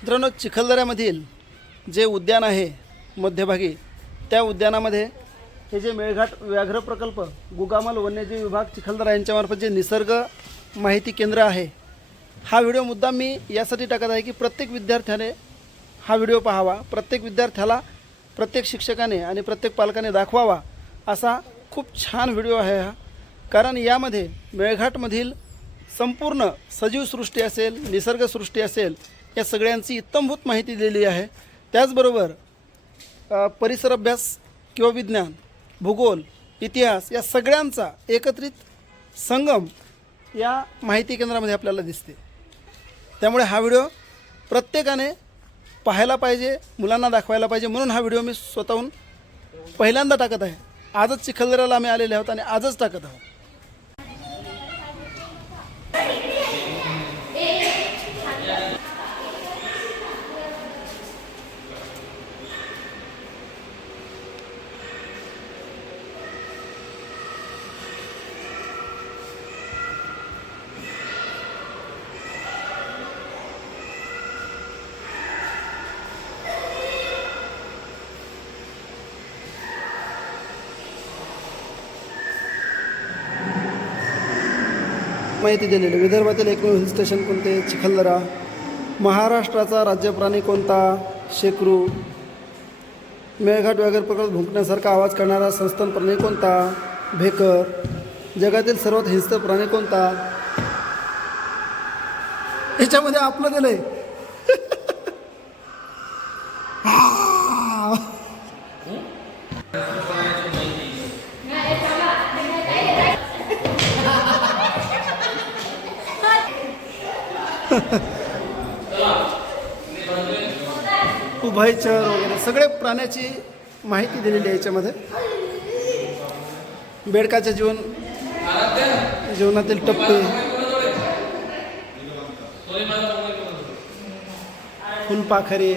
मित्रांनो चिखलदऱ्यामधील जे उद्यान आहे मध्यभागी त्या उद्यानामध्ये हे जे मेळघाट व्याघ्र प्रकल्प गुगामल वन्यजीव विभाग चिखलदरा यांच्यामार्फत जे निसर्ग माहिती केंद्र आहे हा व्हिडिओ मुद्दा मी यासाठी टाकत आहे की प्रत्येक विद्यार्थ्याने हा व्हिडिओ पाहावा प्रत्येक विद्यार्थ्याला प्रत्येक शिक्षकाने आणि प्रत्येक पालकाने दाखवावा असा खूप छान व्हिडिओ आहे हा. कारण यामध्ये मेळघाटमधील संपूर्ण सजीवसृष्टी असेल निसर्गसृष्टी असेल या सगळ्यांची इत्तमभूत माहिती दिलेली आहे. त्याचबरोबर परिसर अभ्यास किंवा विज्ञान भूगोल इतिहास या सगळ्यांचा एकत्रित संगम या माहिती केंद्रामध्ये आपल्याला दिसते. त्यामुळे हा व्हिडिओ प्रत्येकाने पाहायला पाहिजे मुलांना दाखवायला पाहिजे म्हणून हा व्हिडिओ मी स्वतःहून पहिल्यांदा टाकत आहे. आजच चिखलदऱ्याला आम्ही आलेले आहोत आणि आजच टाकत आहोत. माहिती दिलेली. विदर्भातील एकमेव हिल स्टेशन कोणते? चिखलदरा. महाराष्ट्राचा राज्य प्राणी कोणता? शेकरू. मेळघाट व्याघ्र प्रकल्प भुंकण्यासारखा आवाज करणारा संस्थान प्राणी कोणता? भेकर. जगातील सर्वात हिंस्र प्राणी कोणता? याच्यामध्ये आपलं दिलं आहे उभयचर वगैरे सगळे प्राण्याची माहिती दिलेली आहे याच्यामध्ये. बेडकाचे जीवन जीवनातील टप्पे. फुलपाखरे.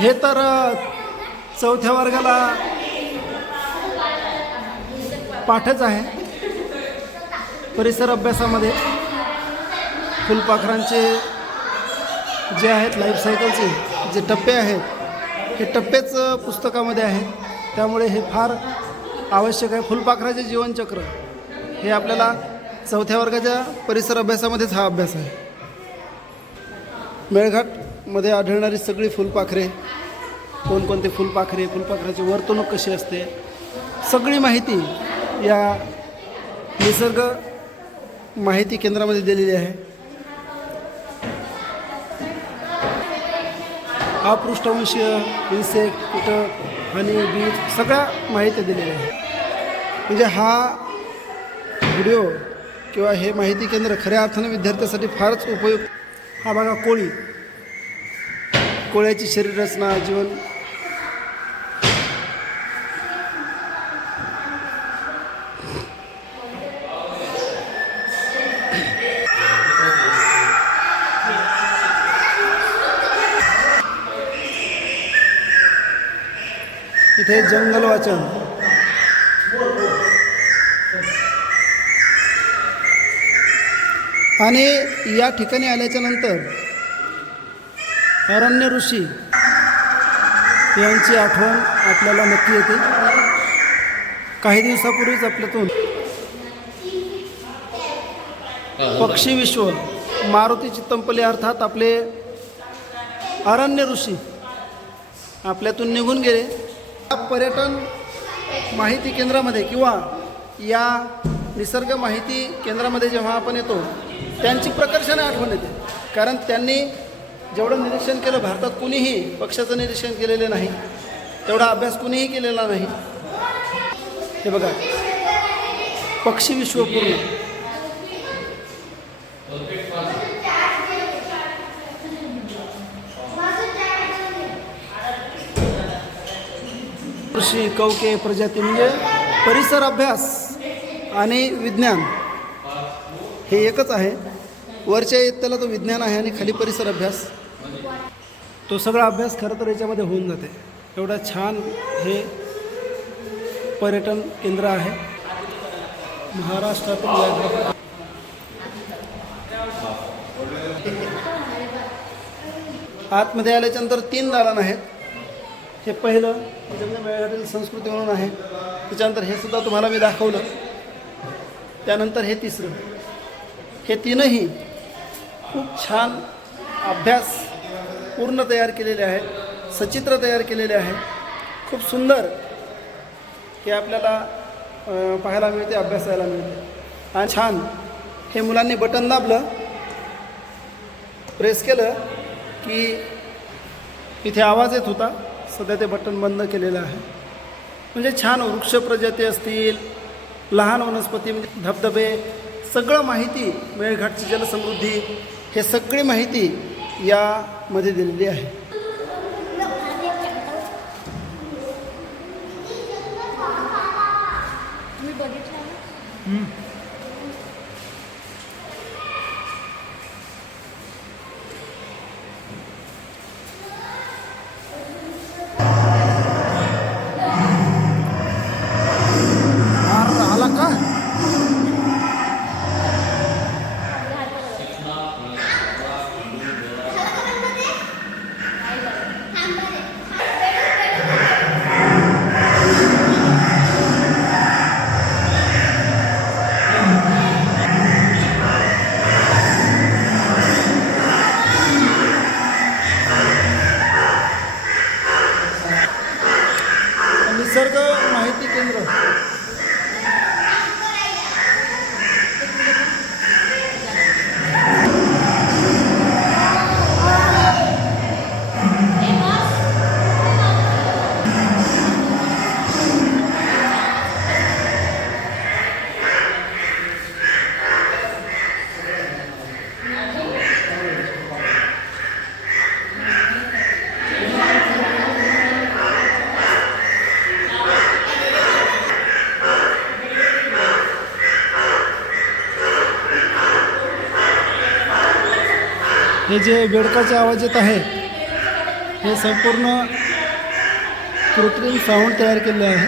हे तर चौथ्या वर्गाला पाठच आहे. परिसर अभ्यासामध्ये फुलपाखरांचे जे आहेत लाईफ सायकलचे जे टप्पे आहेत हे टप्पेच पुस्तकामध्ये आहेत त्यामुळे हे फार आवश्यक आहे. फुलपाखराचे जीवनचक्र हे आपल्याला चौथ्या वर्गाच्या परिसर अभ्यासामध्येच हा अभ्यास आहे. मेळघाट मध्ये आढळणारी सगळी फुलपाखरे. कोणकोणते फुलपाखरे फुलपाखराची वर्तणूक कशी असते? सगळी माहिती या निसर्ग माहिती केंद्रामध्ये दिलेली आहे. अपृष्ठवंशीय इन्सेक्ट कीटक हनी बीज सगळ्या माहिती दिलेल्या आहे म्हणजे हा व्हिडिओ किंवा हे माहिती केंद्र खऱ्या अर्थानं विद्यार्थ्यासाठी फारच उपयुक्त. हा बघा कोळी. कोळ्याची शरीर रचना जीवन. इथे जंगल वाचन. आणि या ठिकाणी आल्याच्यानंतर अरण्य ऋषी यांची आठवण आपल्याला नक्की येते. काही दिवसापूर्वीच आपल्यातून पक्षी विश्व मारुती चित्तंपल्ली अर्थात आपले अरण्य ऋषी आपल्यातून निघून गेले. पर्यटन माहिती केंद्रामध्ये किंवा या निसर्ग माहिती केंद्रामध्ये जेव्हा आपण येतो त्यांची प्रकर्षाने आठवण येते. कारण त्यांनी जेवढं निरीक्षण केलं भारतात कुणीही पक्षाचं निरीक्षण केलेलं नाही तेवढा अभ्यास कुणीही केलेला नाही. हे बघा पक्षी विश्वपूर्ण कृषी कवके प्रजाती म्हणजे परिसर अभ्यास आणि विज्ञान. हे एकच आहे. वरच्या इयत्तेला तो विज्ञान आहे आणि खाली परिसर अभ्यास. तो सगळा अभ्यास खरं तर याच्यामध्ये होऊन जाते. एवढा छान हे पर्यटन केंद्र आहे. महाराष्ट्रातील व्याघ्र आतमध्ये आल्याच्यानंतर तीन दालन आहेत. हे पहिलं त्याच्यामध्ये मेळघाटातील संस्कृती म्हणून आहे. त्याच्यानंतर हे सुद्धा तुम्हाला मी दाखवलं. त्यानंतर हे तिसरं. हे तीनही खूप छान अभ्यास पूर्ण तयार केलेले आहेत सचित्र तयार केलेले आहेत. खूप सुंदर हे आपल्याला पाहायला मिळते अभ्यासायला मिळते. आणि छान हे मुलांनी बटन दाबलं प्रेस केलं की इथे आवाज येत होता. सध्या ते बटन बंद केलेलं आहे. म्हणजे छान वृक्ष प्रजाती असतील लहान वनस्पती म्हणजे धबधबे सगळं माहिती मेळघाटची जलसमृद्धी हे सगळी माहिती यामध्ये दिलेली आहे. तुम्ही बघितलं निसर्ग माहिती केंद्र. हे जे बेडकाचे आवाज येत आहे हे संपूर्ण कृत्रिम साऊंड तयार केले आहे.